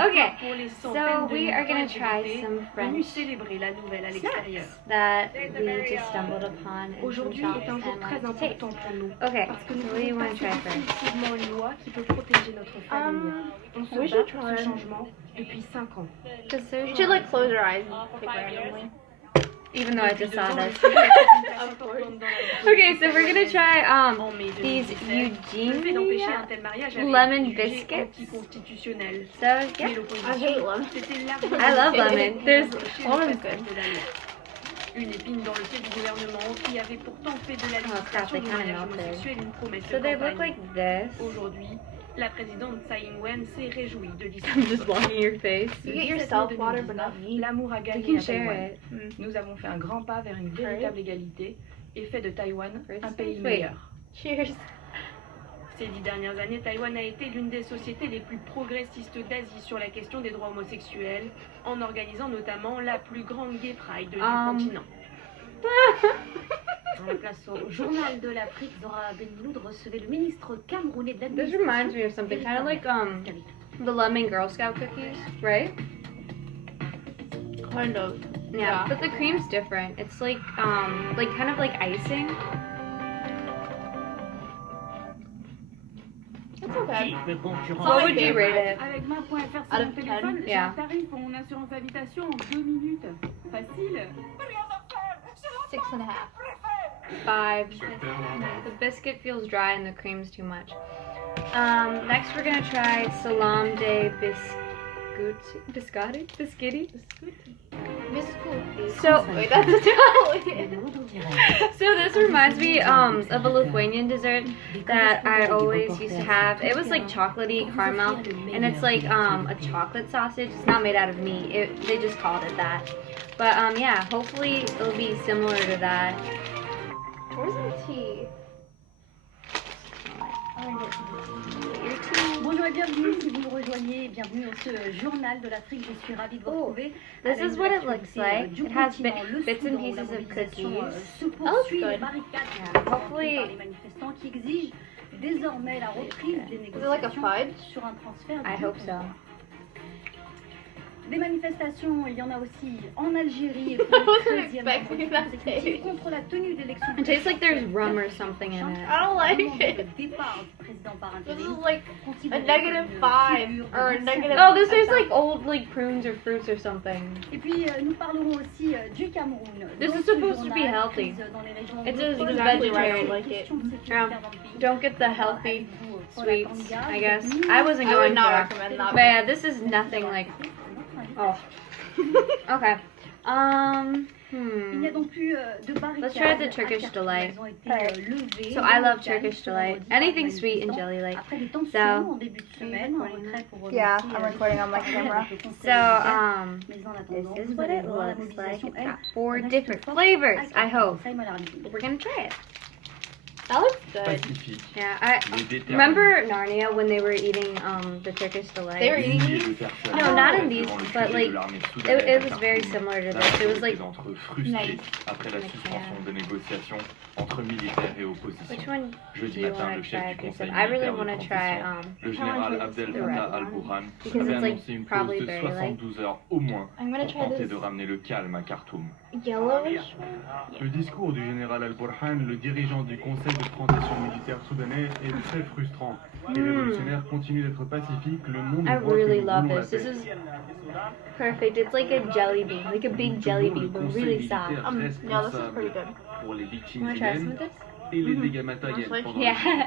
Okay, so we are going to try some French snacks that we just stumbled upon in some shops and wanted to taste. Okay, so what do you want to try first? We should try. You should like close your eyes and pick randomly. Even though I just saw this. Of course. Okay, so we're gonna try these Eugenie lemon biscuits. So yeah, I hate lemon. I love lemon. There's Lemon's good. Une épine dans le pied du gouvernement qui avait pourtant fait de l'administration du mariage homosexuel une promesse de So they look campagne. like this. Aujourd'hui, la présidente Tsai Ing-wen s'est réjouie de I'm l'issue. just blocking your face. You get yourself water, but not me. L'amour a You gagné can à share Taïwan. it. Nous avons fait un grand pas vers une véritable égalité et fait de Taïwan un pays Wait. meilleur. Cheers. Ces 10 dernières années, Taïwan a été l'une des sociétés les plus progressistes d'Asie sur la question des droits homosexuels, en organisant notamment la plus grande gay pride du continent. Dans la place au journal de l'Afrique, Zora Benloud recevait le ministre camerounais de This reminds me of something kind of like the lemon Girl Scout cookies, right? Kind of. Yeah, but the cream's different. It's like kind of like icing. It's okay. What would you rate it? Avec ma.fr Out sur of mon téléphone, 10? j'ai Yeah. un tarif pour mon assurance habitation en 2 minutes. Facile. 6.5. 5. The biscuit feels dry and the cream's too much. Next we're gonna try Salam de Biscotti. So Wait, that's Italian. So this reminds me of a Lithuanian dessert that I always used to have. It was like chocolatey caramel, and it's like a chocolate sausage. It's not made out of meat. They just called it that. But yeah, hopefully it'll be similar to that. Where's the tea? Your tea. Bonjour et bienvenue, si vous nous rejoignez, bienvenue dans ce journal de l'Afrique, je suis ravie de vous retrouver. This is what it looks like. It has bits and pieces of cookies. Se poursuit good. les barricades Yeah, hopefully par les manifestants qui exigent désormais la reprise des Is it like a négociations fudge? sur un transfert I du hope so. pouvoir. Des manifestations, il y en a aussi en Algérie et pour le 13e expecting that consécutif taste. contre la tenue d'élections. It tastes like there's rum or something in it. I don't like Le it. départ du président par This intérim. is like a considéré negative comme une 5 figure or a de negative. Oh, this tastes like old like prunes or fruits or something. Et puis nous parlerons aussi du Cameroun. This Dans is ce supposed to be journal, healthy. crise dans les régions It's anglophones, exactly right, questions I like it. sécuritaires dans le pays. Don't get the healthy sweets, I guess. I wasn't I would going not for. recommend that. But yeah, this is nothing like. Oh. Okay. Il n'y a donc plus de barricades. Let's try the Turkish à delight. Elles ont été levées So dans I le love calme Turkish ce delight. vendredi par Anything les sweet and manifestants. jelly like. Après des tensions So- en début de semaine, un retrait pour Yeah, remercier, I'm recording on my camera. le Conseil So militaire. Mais en this attendant, is vous what allez it voir, la looks like. mobilisation, It's elle, got 4 reste different forte flavors. avec I hope. Saïma Larbi. We're gonna try it. That looks good. Pacifique, Yeah, mais déterminé. remember Narnia when they were eating the Turkish delight? They were eating Milliers de personnes No, not in devant these, le but QG like de l'armée it soudanaise was à very Khartoum. similar to La this. It was like majorité d'entre eux frustrés Nice. après la Like, suspension yeah. des négociations entre militaires et opposition. which one do Jeudi you matin, want le to chef try? du Because conseil I really militaire want de to try transition, le I général wanna Abdel the Fattah red al-Burhan Because avait it's, like, annoncé une pause probably de very 72 heures au moins I'm gonna pour try tenter this de ramener le calme à Khartoum. yellowish. Le discours du général al-Burhan, le dirigeant du conseil de transition militaire soudanais, est très frustrant. Les révolutionnaires continuent d'être pacifiques, le monde I voit really que nous love voulons la this. This paix. is perfect. It's like a jelly bean, like a big jelly Toujours, le bean, but conseil really militaire soft. Yeah, this is responsable pretty good. pour les You victimes want to try some humaines of this? et les dégâts matériels Honestly, pendant le Yeah.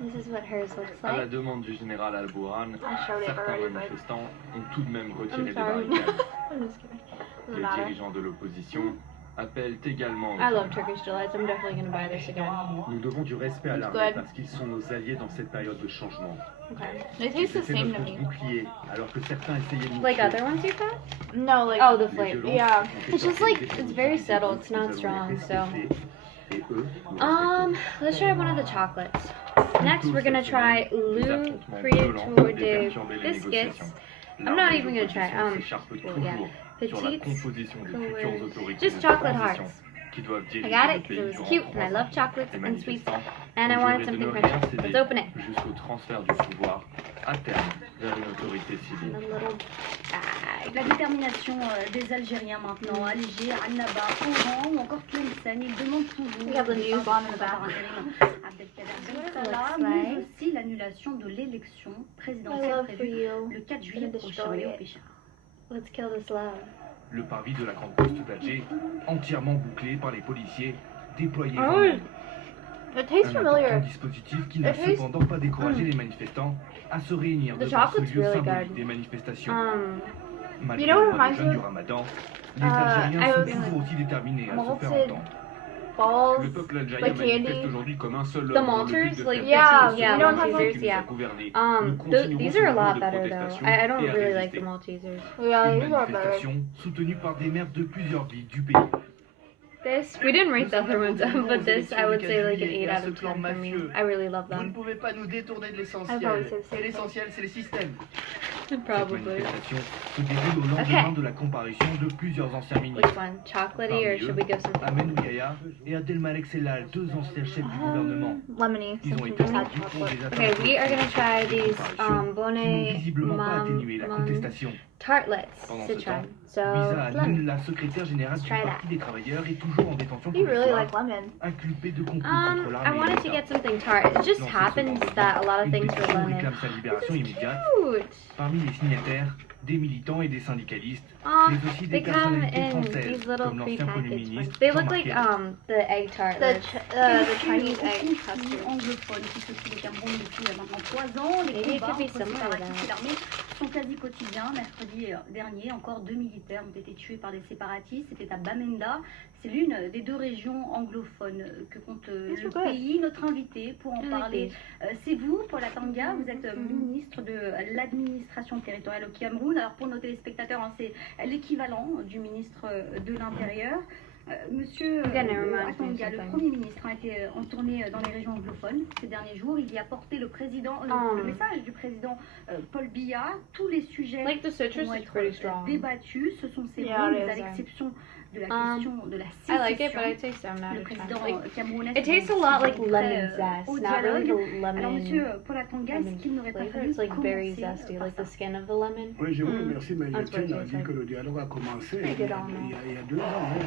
This is what hers looks À la like. demande du général al-Burhan, I showed it certains already, but manifestants ont tout de même retiré I'm des sorry. barricades. I'm just kidding. Doesn't Les matter. dirigeants de l'opposition appellent également au I love calme. Turkish delights. I'm definitely gonna buy this again. Nous devons du respect à It's l'armée good. parce qu'ils sont nos alliés dans cette période de changement. Okay. They taste the C'est same to notre me. bouclier, alors que certains essayaient de nous Like tuer. other ones you've had? No, like Oh, the Les flavor. violences Yeah. ont été It's just like organisées it's very pour subtle. nous It's not allons strong. les So, respecter, et eux, nous let's try one of the chocolates. Next, we're gonna try Les affrontements violents Creator de déperturbaient les biscuits. négociations. I'm not L'armée even gonna try, d'opposition s'écharpe well, yeah. toujours sur la Petites composition des futures autorités Just de chocolate transition. hearts. qui doivent I diriger got le it because pays it was durant cute 3 and I ans. love chocolates Les and sweets manifestants and I ont wanted juré de something ne crunchy. rien céder Let's open it. jusqu'au transfert du pouvoir à terme vers une autorité In civile. a little bag. La détermination des Algériens maintenant, Alger, Annaba, Oran ou encore Tlemcen, ils demandent toujours We have the le news départ on du the back. président par intérim Abdelkader Ben Salah, mais aussi l'annulation de l'élection My présidentielle love for prévue you. le 4 juillet Gonna prochain destroy au it. Péchard. Let's kill this love. Le parvis de la grande poste d'Alger, entièrement bouclé par les policiers, déployés Oh, vraiment. it tastes Un important familiar. dispositif qui n'a It tastes- cependant pas découragé les manifestants à se réunir The devant ce chocolate's lieu really symbolique good. des manifestations. Malgré You know what le mois reminds de jeûne me du of? Ramadan, les I Algériens was sont feeling toujours aussi déterminés à se faire malted entendre. balls. Le peuple algérien Like manifeste candy. aujourd'hui comme un seul The homme dans le Malters, but de like, faire Yeah, passer yeah, ce Maltesers, régime qui nous a yeah. gouvernés. Nous continuerons These ce are a mouvement lot de better though. protestation I don't et à really like the résister. Maltesers. Yeah, Une these are better. manifestation soutenue par des maires de plusieurs villes du pays. This, we didn't rate the Nous other ones, sommes but this I would say like an 8 juillet, et à out ce of clan 10 for me. mafieux. I really love Vous ne them. pouvez pas nous détourner de I l'essentiel. probably said the same Et l'essentiel, c'est le système. Cette Probably. manifestation se déroule au lendemain Okay. de la comparution de plusieurs anciens Which ministres. one? Chocolatey or should we give something? Ahmed Ouyaya et Abdelmalek Sellal, deux anciens chefs du gouvernement. Lemony, Ils since ont we été just had entendus pour chocolate. des Okay, we are gonna try these qui n'ont bonnet visiblement pas atténué la contestation. tartlets Pendant ce citron. temps, So Louisa lemon. Aline, la secrétaire générale Let's du try Parti des travailleurs, est toujours en détention You really provisoire, like lemon. inculpée de complot contre I l'armée et wanted to l'État. get something tart. It just Dans ce happens second that a lot of Une things were pétition lemon. réclame sa libération immédiate. Cute. Parmi les signataires, des militants et des syndicalistes, Oh, mais aussi they des come personnalités in françaises, these little comme l'ancien Premier prepackaged ones. ministre They look Jean-Marc like Ayrault. the egg The, tartlets. the Chinese egg conflit custard. anglophone qui se trouve au Cameroun depuis maintenant 3 ans. Les Maybe it combats could be entre some kind of séparatistes et l'armée sont quasi quotidiens. Mercredi dernier, encore 2 militaires ont été tués par des séparatistes. C'était à Bamenda. C'est l'une des 2 régions anglophones que compte le good. pays. Notre invité pour en I like parler, these. c'est vous, Paul Atanga. Vous êtes ministre de l'administration territoriale au Cameroun. Alors pour nos téléspectateurs, hein, c'est l'équivalent du ministre de l'Intérieur. Monsieur Again, it reminds me of Atanga, le something. Premier ministre, a été en tournée dans les régions anglophones ces derniers jours. Il y a porté le message du président Paul Biya. Tous les sujets Like the citrus vont is être pretty strong. débattus. Ce sont ces Yeah, mots, it à is, l'exception de la question de la I like it, sécession. but I'd say 7 out Le of 10. président Like, camerounais it tastes a lot like prêt, lemon zest, au not really dialogue. the Alors, lemon, monsieur Paul Atanga, lemon est-ce qu'il n'aurait pas flavor. fallu It's like very commencer zesty, par like the ça? skin of the lemon. Oui, je vous remercie, mais That's je tiens what à it dire tastes que le dialogue a commencé I il get y a on that. il y a 2 ans.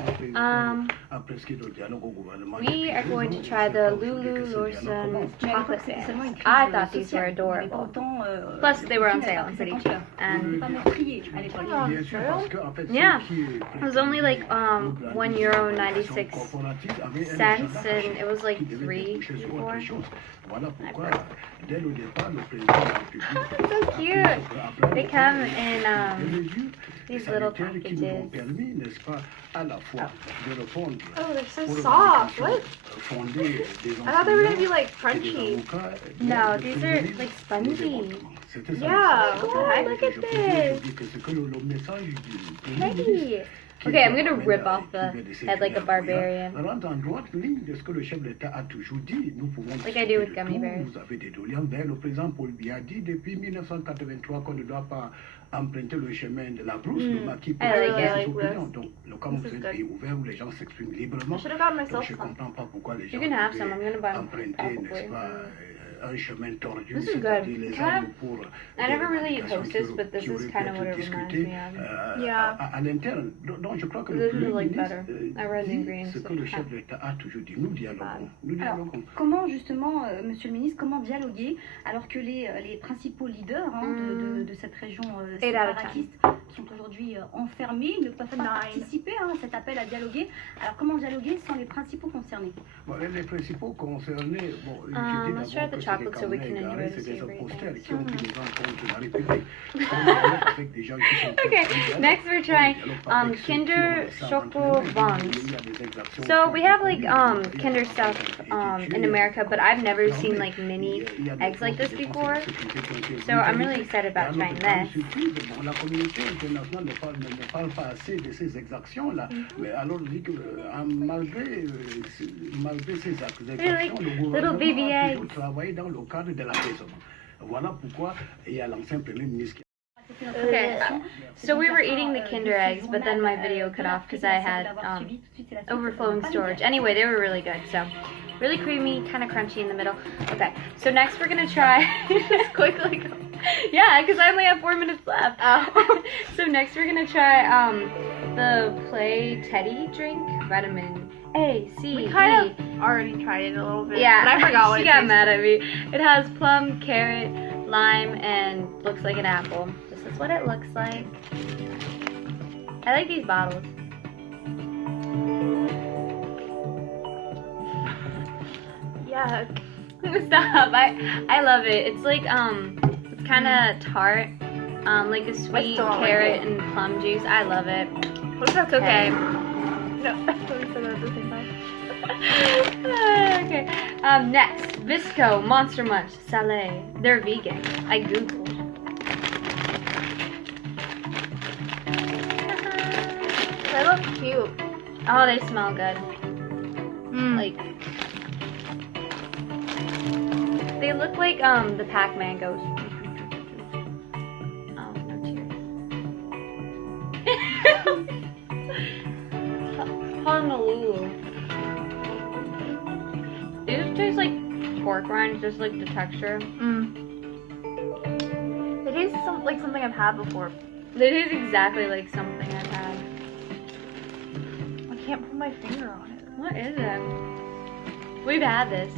Le président a prescrit le dialogue au gouvernement. We are going to try the Lulu Lawson chocolate C'était seulement une fans. crise I thought these were sociale. Il y avait adorable. autant, Plus, they were on de sale on filles City avec Cheap, un and pas meurtrier à l'époque. Oh, Bien sûr, parce que en fait, Yeah. ce qui est it was only like €1.96, corporative avait un cents, agenda and it was like qui devait 3 déboucher sur before. autre chose. Voilà pourquoi, D'accord. dès le départ, le président de la République So cute. They come in des mesures these little sanitaires qui nous ont packages. permis, n'est-ce pas, à la fois de répondre Oh, they're so aux soft. What? revendications fondées des I thought they were gonna be enseignants like et des crunchy. avocats No, de these tous are, les like, niveaux spongy. du département. C'était ça. Yeah, le oh, message. look at Je peux vous this. dire que c'est que le message du ministre Hey. qui Okay, I'm gonna ramène rip à off the l'équilibre de head like a sécurité barbarian. rentre en droite ligne de ce que le chef de l'État a toujours dit. Nous pouvons Like I do with discuter de gummy tout. bears. Vous avez des doléances vers le président Paul Biya a dit depuis 1983 qu'on ne doit pas emprunter le chemin de la brousse. Le maquis peut I like exprimer it. ses I like opinions. Donc, le Cameroun, This is c'est un good. pays ouvert où les gens s'expriment librement. I should have gotten Donc, myself je ne some. comprends pas pourquoi les gens You can have devaient some. I'm gonna buy them emprunter, probably. n'est-ce pas, un chemin tordu, This is c'est-à-dire good. les Kind of- armes pour I never des really revendications post this, qui but this is auraient pu kind of être what it reminds discutées, me of. Yeah. à l'interne. Donc, je crois que This le is Premier like ministre better. I read the dit ingredients, ce so que le it's chef fine. de l'État a toujours dit. Nous dialoguons. Nous Alors, dialoguons. comment justement, monsieur le ministre, comment dialoguer alors que les principaux leaders de cette région 8 out of 10. séparatiste sont aujourd'hui enfermés, ne peuvent pas participer à cet appel à dialoguer. Alors comment dialoguer sans les principaux concernés? Bon, les principaux concernés, bon, je let's dis try d'abord the que c'est des chocolate so we Camerounais can enjoy égarés, the c'est des savory imposteurs things. qui ont pris les enfants de la République. On dialogue avec des gens qui sont Okay, next we're trying Kinder Choco Buns. So we have like Kinder stuff in America, but I've never seen like mini eggs like this before. So I'm really excited about trying this. Bon, la communauté internationale ne parle pas assez de ces exactions-là. Mais alors, je dis que malgré ces exactions, like le little baby gouvernement a eggs. toujours travaillé dans le cadre de l'apaisement. Voilà pourquoi il y a l'ancien Premier ministre qui Okay, so we were eating the Kinder eggs, but then my video cut off because I had overflowing storage. Anyway, they were really good, so really creamy, kind of crunchy in the middle. Okay, so next we're gonna try just quickly go. Yeah, because I only have 4 minutes left. Oh. So next we're gonna try the Play Teddy drink, vitamin A, C, We E. kind of already tried it a little bit. Yeah, but I forgot what she it got tastes mad at me. It has plum, carrot, lime, and looks like an apple. This is what it looks like. I like these bottles. Yeah. Stop. I love it. It's like it's kind of tart. Like a sweet still don't like carrot it. and plum juice. I love it. It's It's okay. No, we said that at the same time. Okay. Next, Visco Monster Munch Salé. They're vegan. I googled. They look cute. Oh, they smell good. Like they look like the pack mangoes. Oh, no tears. Honolulu. These taste like pork rinds, just like the texture. It tastes like something I've had before. They taste exactly like something I've had. I can't put my finger on it. What is it? We've had this.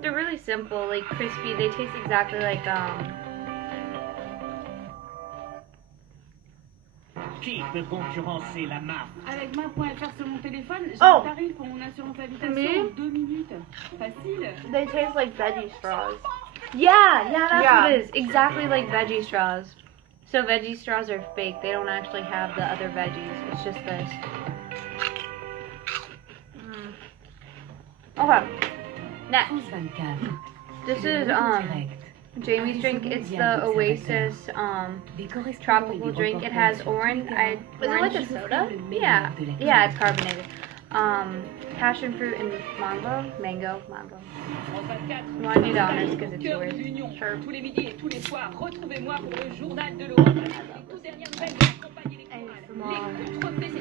They're really simple, like crispy. They taste exactly like Qui peut concurrencer la marque? Avec ma.fr sur mon téléphone, j'ai Oh. un tarif pour mon assurance habitation Me? en 2 minutes. Facile. They taste like veggie straws. yeah, that's Yeah. what it is. Exactly like veggie straws. So veggie straws are fake. They don't actually have the other veggies. It's just this. Okay. Next. This is Jamie's drink. It's the Oasis tropical drink. It has orange. Is it like a soda? Yeah, it's carbonated. Passion fruit and mango. You want to do the honors because it's yours. Sure. Tous les midis et tous les soirs, retrouvez-moi pour le journal de l'Europe. Les toutes dernières nouvelles de la campagne électorale. Les contrefaits,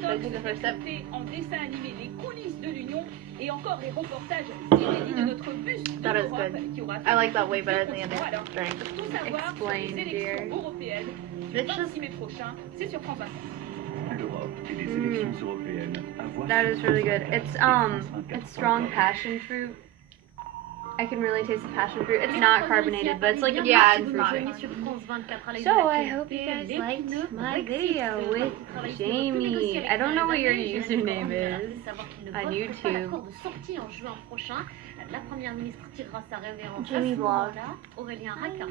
c'est-à-dire les symptômes en dessin animé, les coulisses de l'Union et encore les reportages inédits de notre bus de That is l'Europe good. qui aura I like that way better than the Alors, other drink. tout savoir sur Explain, les élections dear. européennes le 26 mai prochain, c'est sur France 24. L'Europe et les élections européennes. À voir That sur is really good. France It's 24. it's strong passion fruit. I can really taste the passion fruit. It's not carbonated, but it's like a passion fruit. So I hope you guys liked my video with Jamie. I don't know what your username is on YouTube. La première ministre tirera sa révérence Jamie Vlog. Aurélien Racard.